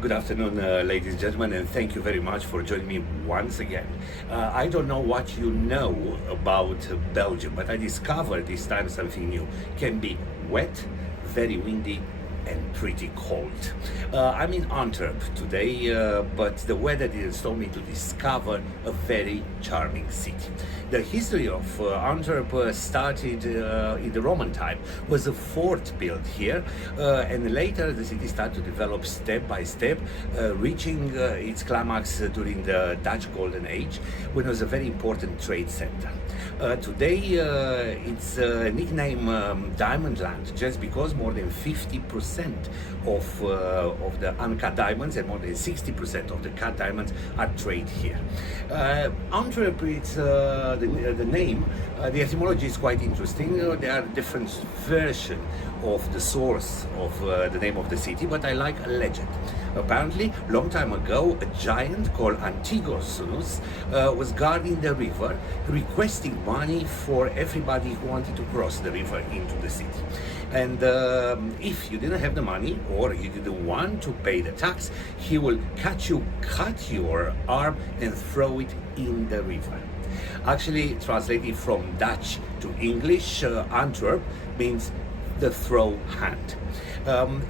Good afternoon, ladies and gentlemen, and thank you very much for joining me once again. I don't know what you know about Belgium, but I discovered this time something new. Can be wet, very windy, and pretty cold. I'm in Antwerp today, but the weather didn't stop me to discover a very charming city. The history of Antwerp started in the Roman time. Was a fort built here, and later the city started to develop step by step, reaching its climax during the Dutch Golden Age, when it was a very important trade center. Today it's nicknamed Diamond Land, just because more than 50% of the uncut diamonds and more than 60% of the cut diamonds are traded here. Antwerp, it's the name, the etymology is quite interesting. There are different versions of the source of the name of the city, but I like a legend. Apparently, long time ago, a giant called Antigosunus was guarding the river, requesting money for everybody who wanted to cross the river into the city. And if you didn't have the money or you didn't want to pay the tax, he will cut your arm and throw it in the river. Actually, translated from Dutch to English, Antwerp means the throw hand.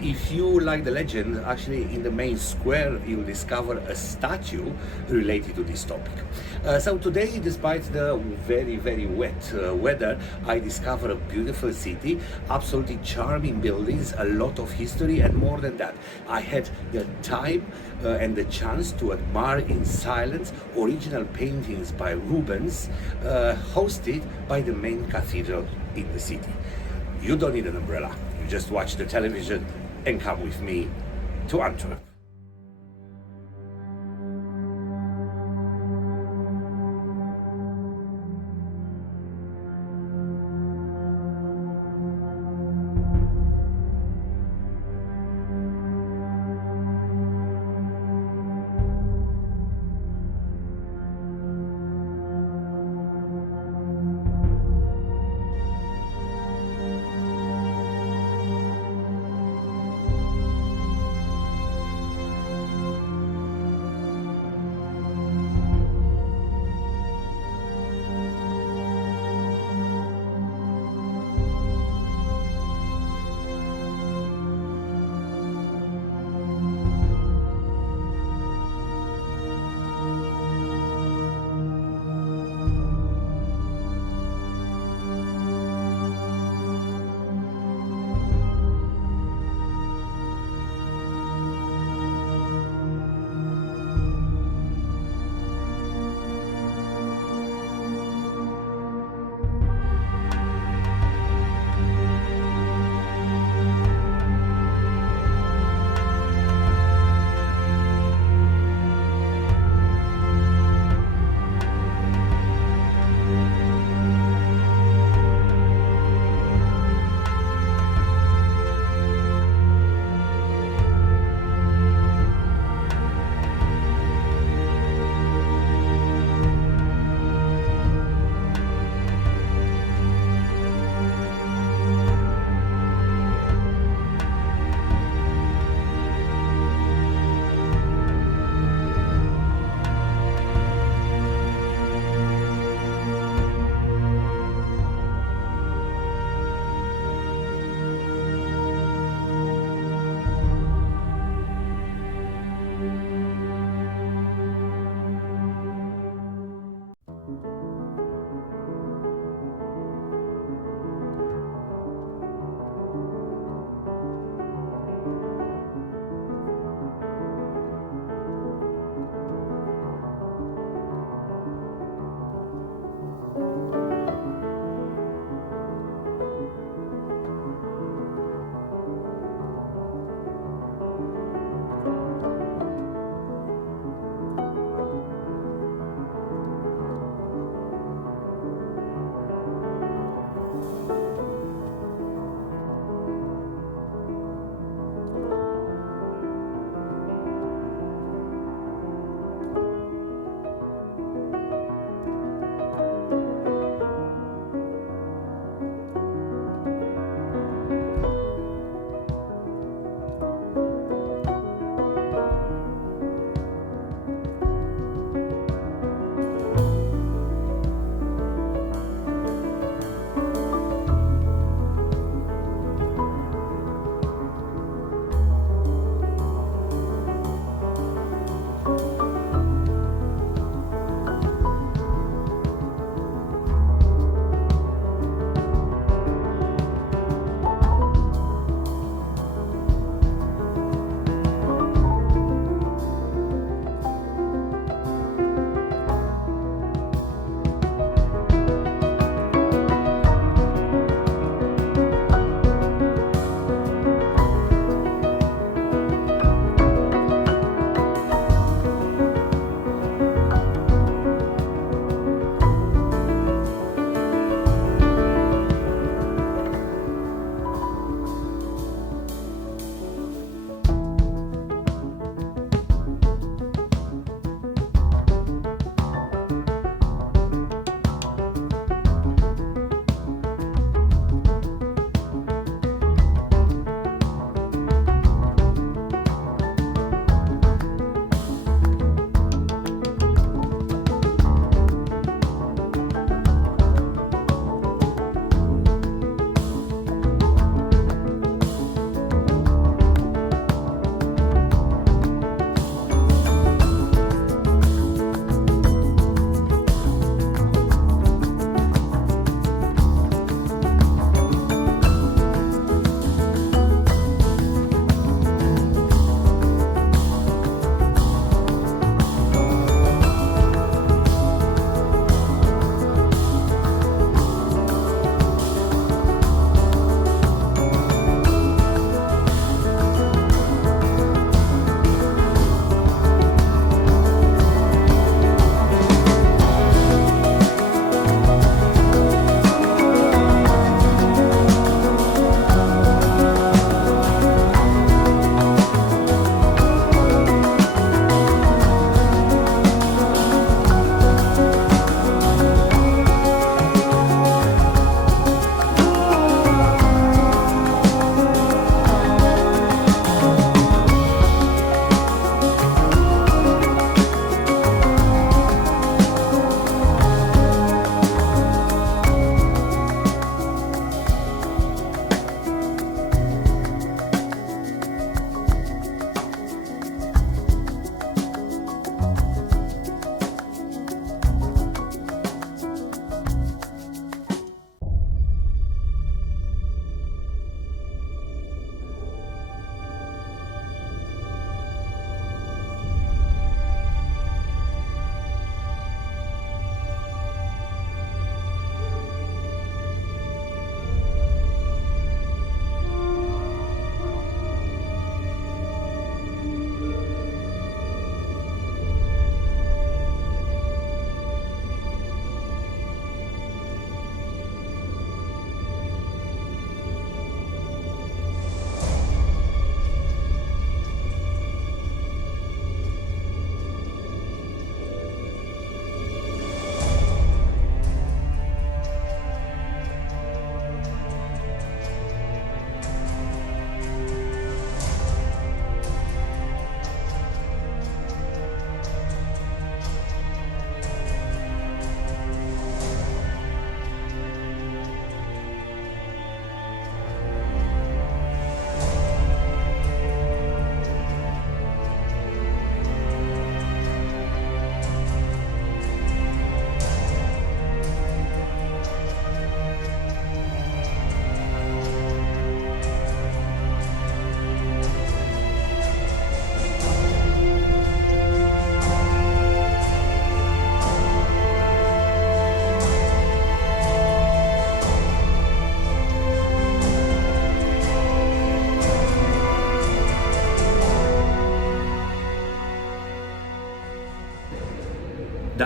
If you like the legend, actually in the main square you'll discover a statue related to this topic. So today, despite the very wet weather, I discovered a beautiful city, absolutely charming buildings, a lot of history, and more than that, I had the time and the chance to admire in silence original paintings by Rubens, hosted by the main cathedral in the city. You don't need an umbrella. You just watch the television and come with me to Antwerp.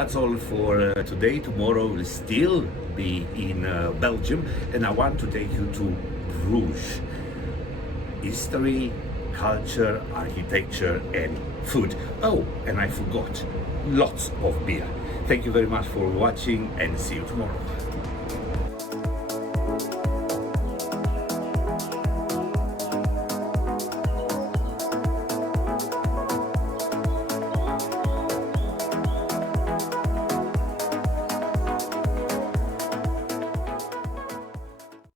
that's all for today. Tomorrow we'll still be in Belgium, and I want to take you to Bruges. History, culture, architecture, and food. Oh, and I forgot, lots of beer. Thank you very much for watching, and see you tomorrow.